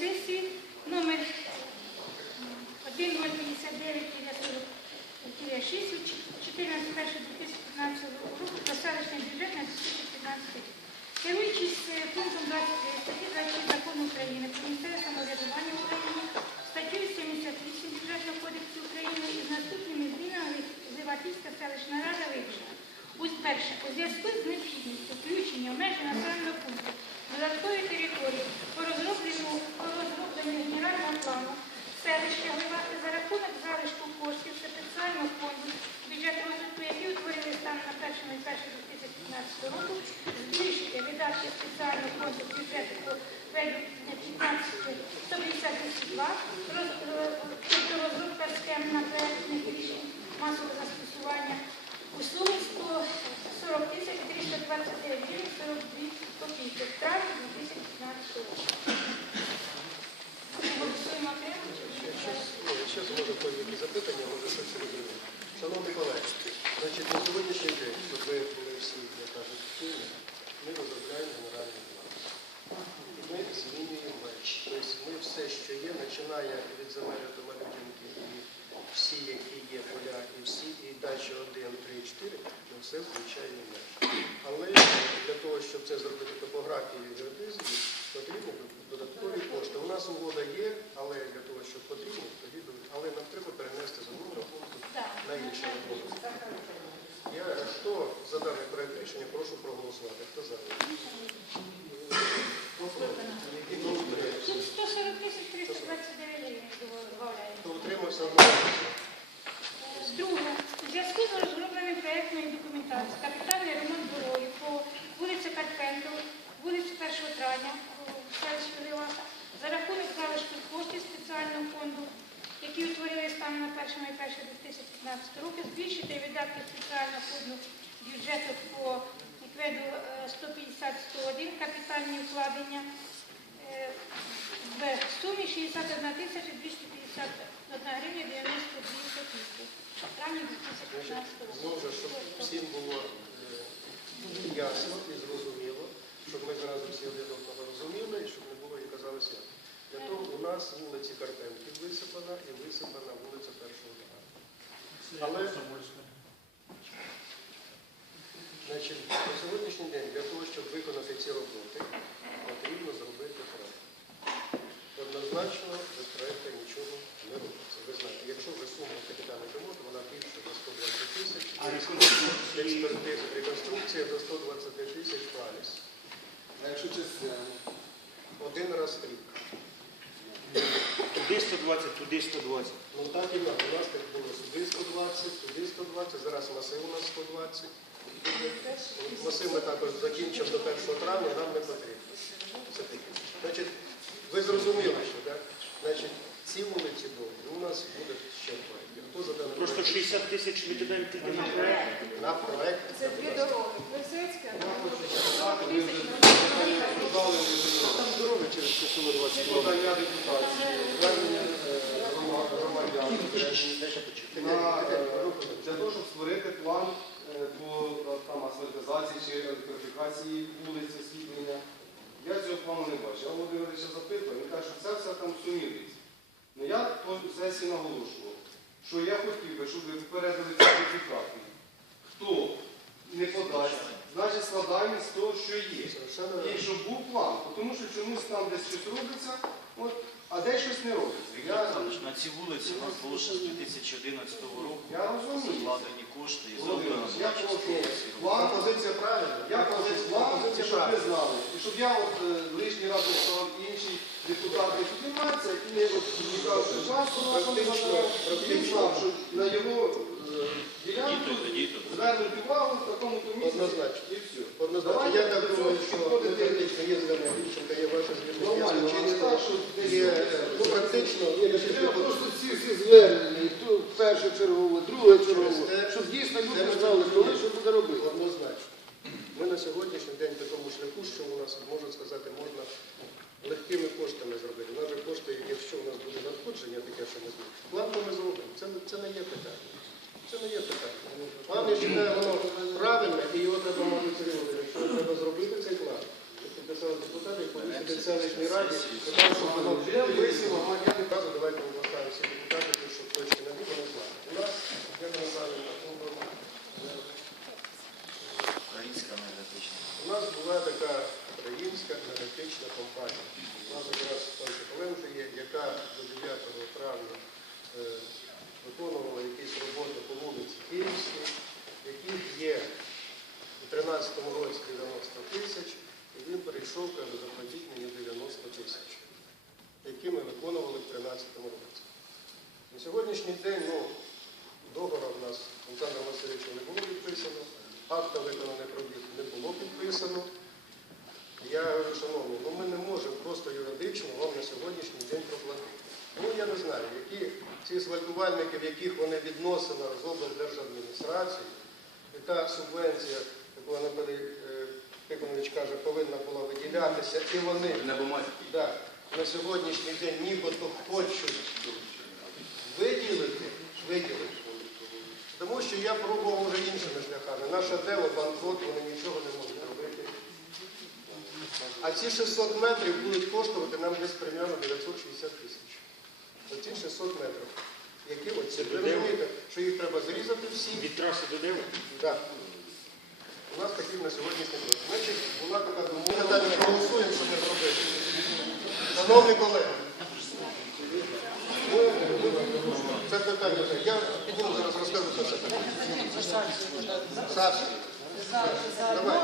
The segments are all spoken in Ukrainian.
сесії номер 1059 6 від 14.01.2015 року про бюджет на 2015 рік. Керуючись е, пунктом 23 статті 26 закону України про місцеве самоврядування в Україні, статтею 78 Бюджетного кодексу України із наступними змінами Зиватівська селищна рада вирішила. Ось перше, у зв'язку з необхідністю включення в межі населеного пункту додаткової території по розробленню, по розробленню генерального плану селища Гливати за рахунок залишку коштів спеціального фонду бюджету розвитку, які утворили стан на 1.01.2015 року, збільшити видатки спеціального фонду бюджету по веду 15 152, роз- е, тобто розробка схем на проєктних рішень масового застосування у сумі 140 тисяч 329 гривень 42 в травні 2015 року. Голосуємо окремо. Шановні колеги, значить, на сьогоднішній день, щоб ви були всі, як кажуть, активні, ми розробляємо генеральний план. І ми змінюємо межі. Тобто ми все, що є, починає від земель до Малютинки і всі, які є поля, і всі, і далі 1, 3, 4, ми все включаємо в межі. Але для того, щоб це зробити топографію і геодезію, потрібні додаткові кошти. У нас угода є, але для того, щоб потрібно, тоді але нам треба перенести з одного рахунку на інший рахунок. Я хто за даний проект рішення, прошу проголосувати. Хто за? Тут 140 тисяч 329 гривень. Хто утримався? Одноголосно. Друге, у зв'язку з розробленням проєктної документації, капітальний виду 150 101 капітальні укладення е, в сумі 61 тисяча 251 гривня 92 копійки. Ранні 2015 року. Може, щоб всім було е, ясно і зрозуміло, щоб ми зразу всі один одного розуміли і щоб не було і казалося. Для того у нас вулиці Карпенків висипана і висипана вулиця Першого травня. Але значить, на сьогоднішній день для того, щоб виконати ці роботи, потрібно зробити проект. Однозначно без проекту нічого не робиться. Ви знаєте, якщо вже сума капітального ремонту, вона більше за 120 тисяч, експертиза, реконструкція за 120 тисяч паліс. А якщо чесно, Один раз в рік. Туди 120, туди 120. Ну так і надо. У нас так було сюди 120, туди 120, зараз масив у нас 120. Масив ми також закінчимо до 1 травня, нам не потрібно. Значить, ви зрозуміли, що так? Значить, ці вулиці довгі у нас буде ще проєктів. Хто за даний Просто 60 тисяч ми тільки на проект. на проект? Це дві дороги. Плесецька, Там здоров'я через 20 подання депутації, звернення е, громадян для того, щоб створити план по е, там, асфальтизації чи електрифікації вулиць, освітлення. Я цього плану не бачу. Я Володимировича запитував, він каже, що це все там суміриться. Ну я по сесії наголошував, що я хотів би, щоб ви попередили сертифікати. Хто не подасть, значить складаємо з того, що є. І щоб був план, тому що чомусь там десь щось робиться, от, а десь щось не робиться. Я, на ці вулиці у нас було ще з 2011 року я розумію. Кошти і зроблено я прошу план, позиція правильна? я прошу план, позиція, щоб ви знали. І щоб я от е, лишній раз що інші депутати піднімаються і не кажуть, що. Він знав, що на його е, ділянку звернуть увагу в такому то місці. Однозначно. І все. Однозначно. Давайте Я так до думаю, цього що підходити. теоретично є звернення Ільченка, є ваше звільнення, є Нормально, а злочинне. так, що десь Є робиться. ну, практично, є Треба просто ці всі звернення, і тут перше чергове, друге чергове, Через те- щоб дійсно люди знали, коли що буде робити. Однозначно. Ми на сьогоднішній день в такому шляху, що у нас, можна сказати, можна легкими коштами зробити. У нас же кошти, якщо у нас буде надходження, таке, що ми зробимо, план ми зробимо. Це, це не є питання. Це не є питання. План, я вважаю, воно правильне, і його треба, зробити. Якщо треба зробити цей план, то підписали депутати і повісити під селищній раді, тому що воно висіло, ну, 2014 році 90 тисяч, і він прийшов, каже, заплатіть мені 90 тисяч, які ми виконували в 2013 році. На сьогоднішній день ну, договора в нас Олександра Васильовича не було підписано, акта виконаних робіт не було підписано. Я говорю, шановні, ну ми не можемо просто юридично вам на сьогоднішній день проплатити. Ну я не знаю, які ці свальтувальники, в яких вони відносини з облдержадміністрації, і та субвенція яку Анатолій е, Тихонович каже, повинна була виділятися, і вони На да, на сьогоднішній день нібито хочуть виділити, виділити. Тому що я пробував вже іншими шляхами. Наша дело, банкрот, вони нічого не можуть робити. А ці 600 метрів будуть коштувати нам десь примерно 960 тисяч. Оці 600 метрів. Які оці? Ви розумієте, що їх треба зрізати всі? Від траси до Дева? Так. У нас такий на сьогоднішній день. Значить, була така думка. Далі проголосуємо, що не зробити. Шановні колеги, це питання. Я підніму зараз розкажу про це питання. Саш, давай.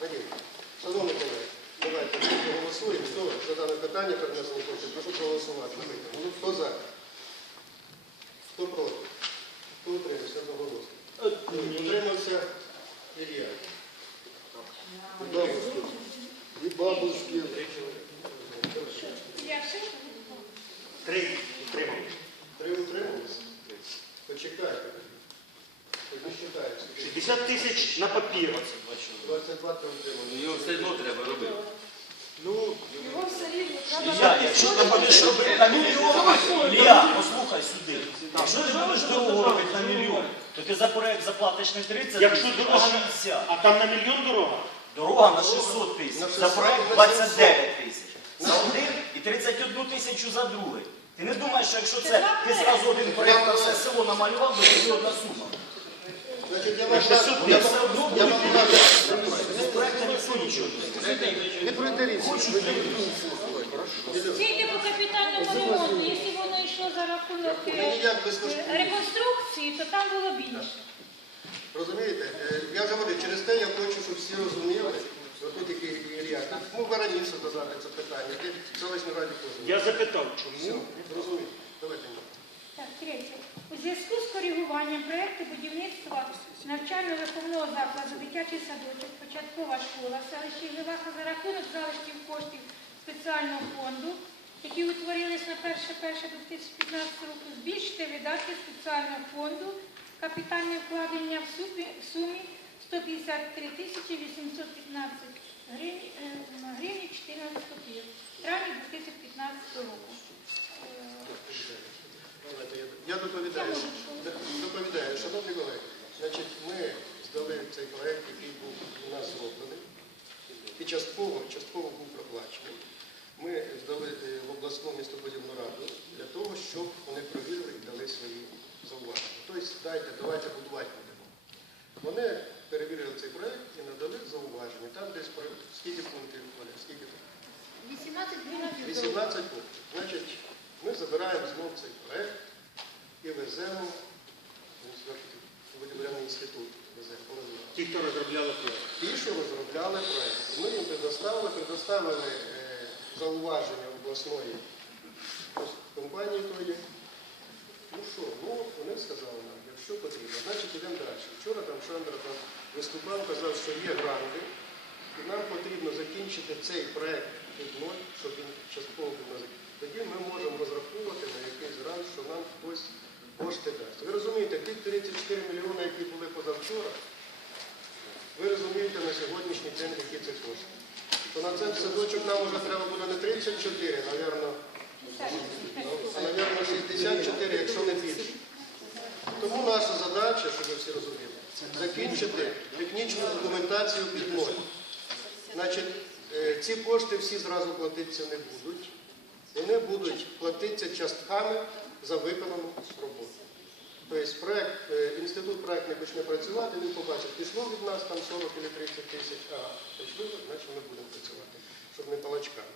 Вадим, Шановні колеги, давайте проголосуємо. Хто за дане питання перенесення коштів, прошу проголосувати. Хто за? Хто проти? Хто утримався одноголосно? Утримався. Бабушки. І бабушки. Я? Три утримали. Три утрималися? Почекайте. Тоді считаємо. 60 тисяч на папір. 22 три утрималися. Його все одно треба робити. Ну, Його все рівно треба Ілля, якщо ти будеш робити на мільйон, Ілля, послухай сюди. Якщо ти будеш дорогу робити на мільйон, то ти за проект заплатиш не 30 Якщо тисяч, а дорога, 60. а там на мільйон дорога? Дорога на 600 тисяч, за проект 29 тисяч. За один і 31 тисячу за другий. Ти не думаєш, що якщо це ти зразу один проект на все село намалював, то тобі одна сума. Значить, я вам На 600 Ти все я вам без проекту ніхто нічого не зробить. не пройдеріться. Це йде по капітальному ремонту. Йшло за рахунок е, ніяк е, реконструкції, то там було більше. Розумієте, Е, я вже говорю, через те я хочу, щоб всі розуміли, що тут який Ілля. Ну, раніше додати це питання. Ти в селищній раді позвонив. Я запитав, Все, чому? розумію. Давайте. Так, третє. У зв'язку з коригуванням проєкту будівництва навчально-виховного закладу дитячий садочок, початкова школа в селищі Гливаха за рахунок залишків коштів спеціального фонду, які утворились на 1.1.2015 року, збільшити видатки спеціального фонду капітальне вкладення в сумі, 153 тисячі 815 гривень, е, 14 копійок в травні 2015 року. Я- Я доповідаю. Доповідаю, шановні колеги. Значить, ми здали цей проект, який був у нас зроблений, і частково, частково був проплачений. Ми здали е, в обласну містобудівну раду для того, щоб вони провірили і дали свої зауваження. Тобто, дайте, давайте будувати будемо. Вони перевірили цей проект і надали зауваження. Там десь про скільки пунктів, Оля, скільки пунктів? 18-12 18 пунктів. Значить, ми забираємо знов цей проект і веземо в будівельний інститут. Ті, хто розробляли проект. Ті, що розробляли проект. Ми їм предоставили, предоставили е, зауваження обласної компанії тої. Ну що, ну вони сказали нам, якщо потрібно, значить йдемо далі. Вчора там Шандра там виступав, казав, що є гранти, і нам потрібно закінчити цей проект під ноль, щоб він частково був на Тоді ми можемо розраховувати на якийсь грант, що нам хтось кошти дасть. Ви розумієте, ті 34 мільйони, які були позавчора, ви розумієте на сьогоднішній день, які це. То на цей садочок нам вже треба буде не 34, напевно, а, напевно, 64, якщо не більше. Тому наша задача, щоб ви всі розуміли, закінчити технічну документацію під ноль. Значить, е, ці кошти всі зразу платитися не будуть. Вони будуть платитися частками за виконану роботу. Тобто проект, е, інститут проектний почне працювати, він побачить, пішло від нас там 40 чи 30 тисяч, пішло, значить ми будемо працювати, щоб не палачками.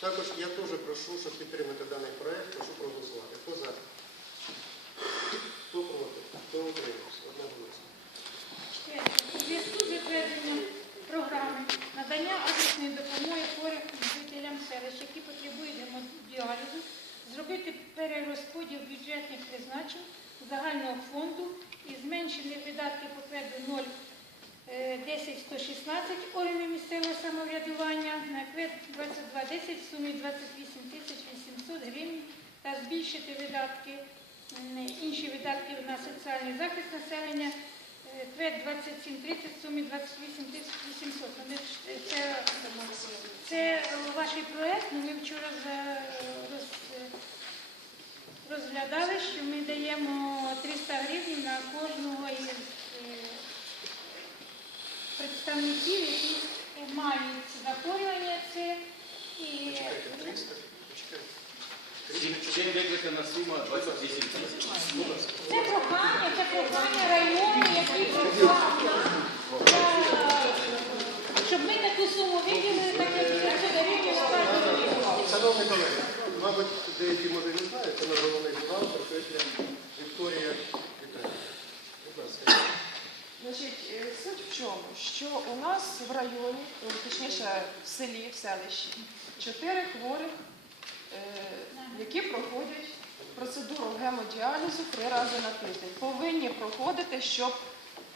Також я теж прошу, щоб підтримати даний проект, прошу проголосувати. Хто за? Хто проти? Хто утримався? Одноголосно. У зв'язку з затвердженням програми надання адресної допомоги хворим жителям селищ, які потребують гемодіалізу, зробити перерозподіл бюджетних призначень загального фонду і зменшити видатки по 0 е, 10116 органів місцевого самоврядування. На квед 2210 в сумі 28 тисяч 800 гривень. Та збільшити видатки, інші видатки на соціальний захист населення. Е, квед 2730 в сумі 28 тисяч 800. Ну, е, Це, це ваш проект, ну, ми вчора роз, розглядали, що ми даємо 300 гривень на кожного із представників, які мають захворювання це і Чекайте, 300? Почекайте. Чим викликана сума 28 тисяч. це прохання, це прохання району, які просять щоб ми таку суму виділили, так як 300 гривень на кожного рівня. Шановні колеги, мабуть, деякі може не знають, це наш головний бухгалтер, Вікторія. Значить, е, суть в чому? Що у нас в районі, ну, точніше в селі, в селищі, чотири хворих, е, які проходять процедуру гемодіалізу три рази на тиждень. Повинні проходити, щоб,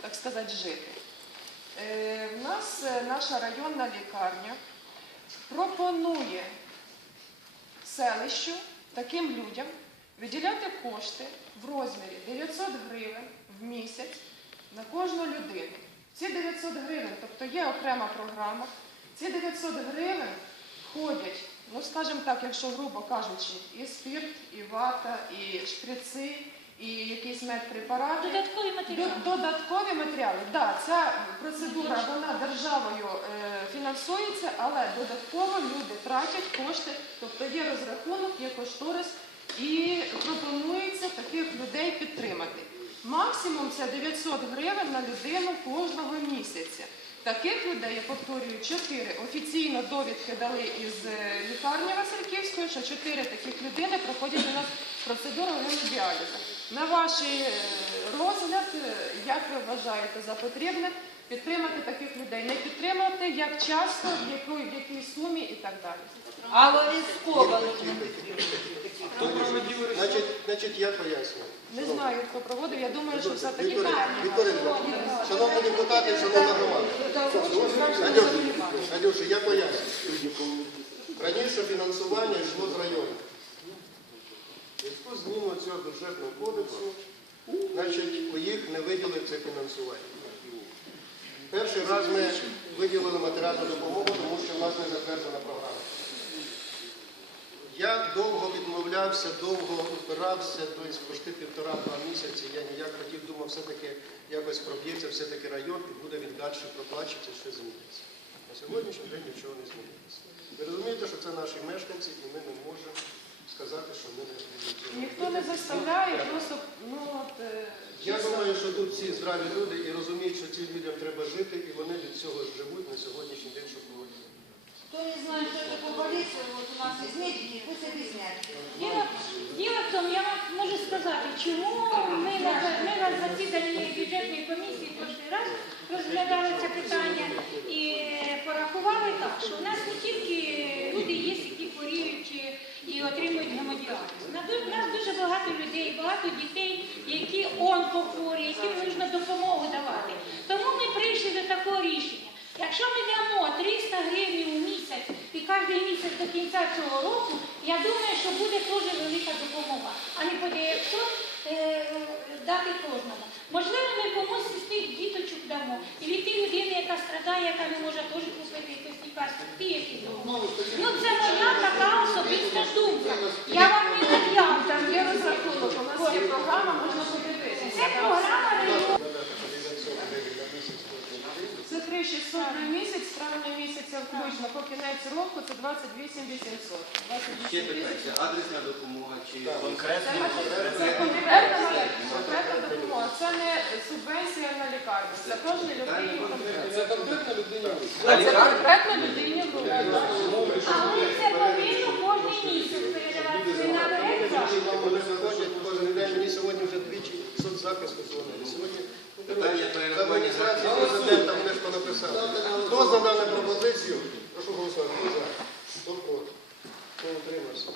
так сказати, жити. Е, В нас е, наша районна лікарня пропонує селищу таким людям виділяти кошти в розмірі 900 гривень в місяць на кожну людину. Ці 900 гривень, тобто є окрема програма, ці 900 гривень входять, ну скажімо так, якщо грубо кажучи, і спирт, і вата, і шприци, і якісь медпрепарати. Додаткові матеріали. До- Додаткові матеріали. Да, ця процедура вона державою е, фінансується, але додатково люди тратять кошти, тобто є розрахунок, є кошторис, і пропонується таких людей підтримати. Максимум це 900 гривень на людину кожного місяця. Таких людей, я повторюю, чотири офіційно довідки дали із е, лікарні Васильківської, що чотири таких людини проходять у нас процедуру гемодіалізу. На ваш е, розгляд, е, як ви вважаєте за потрібне, підтримати таких людей, не підтримати, як часто, в якій, сумі і так далі. Обов'язково. Значить, значить, я пояснюю. Не знаю, хто проводив, я думаю, що все-таки Вікторія, шановні депутати, шановна громада. Надюша, Надюша, я пояснюю. Раніше фінансування йшло з району. Зв'язку з зміною цього бюджетного кодексу, значить, у їх не виділили це фінансування. Перший раз ми виділили матеріальну допомогу, тому що в нас не затверджена програма. Я довго відмовлявся, довго опирався, тобто почти півтора-два місяці. Я ніяк хотів, думав, все-таки якось проб'ється все-таки район і буде він далі проплачувати, що зміниться. На сьогоднішній день нічого не змінилося. Ви розумієте, що це наші мешканці, і ми не можемо сказати, що ми не змінимо. ніхто не заставляє, просто ну от е, Я думаю, що тут всі здраві люди і розуміють, що цим людям треба жити, і вони від цього живуть на сьогоднішній день. Кто не знает, что такое больница, вот у нас есть медики, пусть объясняют. Діло, діло в тому, я вам можу сказати, чому ми на, ми на засіданні бюджетної комісії прошлий раз розглядали це питання і порахували так, що у нас не тільки люди є, які хворіють і- отримують гемодіаліз. У нас дуже багато людей, багато дітей, які онкохворі, яким потрібно допомогу давати. Тому ми прийшли до такого рішення. Якщо ми дамо 300 гривень у місяць і кожен місяць до кінця цього року, я думаю, що буде дуже велика допомога, а не по 900 е, дати кожному. Можливо, ми комусь із тих діточок дамо. І від тієї людини, яка страдає, яка не може теж купити якесь лікарство, ті якісь допомоги. Ну це моя така особиста думка. Я вам не нав'язую. там є розрахунок, у нас є програма, можна подивитися. Це програма району. Надати по 900 гривень на місяць кожній людині. Це три 600 на місяць, з травня місяця включно, по кінець року це 28 800. 28 Ще питання, адресна допомога чи Конкретно. це конкретна, конкретна допомога, це не субвенція на лікарню, це кожній людині конкретно. Це конкретна людині Це конкретна людині в руку. Але це повинно кожен місяць передаватися на директора. Вони заходять кожен день, мені сьогодні вже двічі соцзахисту дзвонили. Сьогодні ну, Питання в перерахування адміністрації зарплати. президента вони ж понаписали. Хто за дану пропозицію? Прошу голосувати. Хто проти? Хто утримався?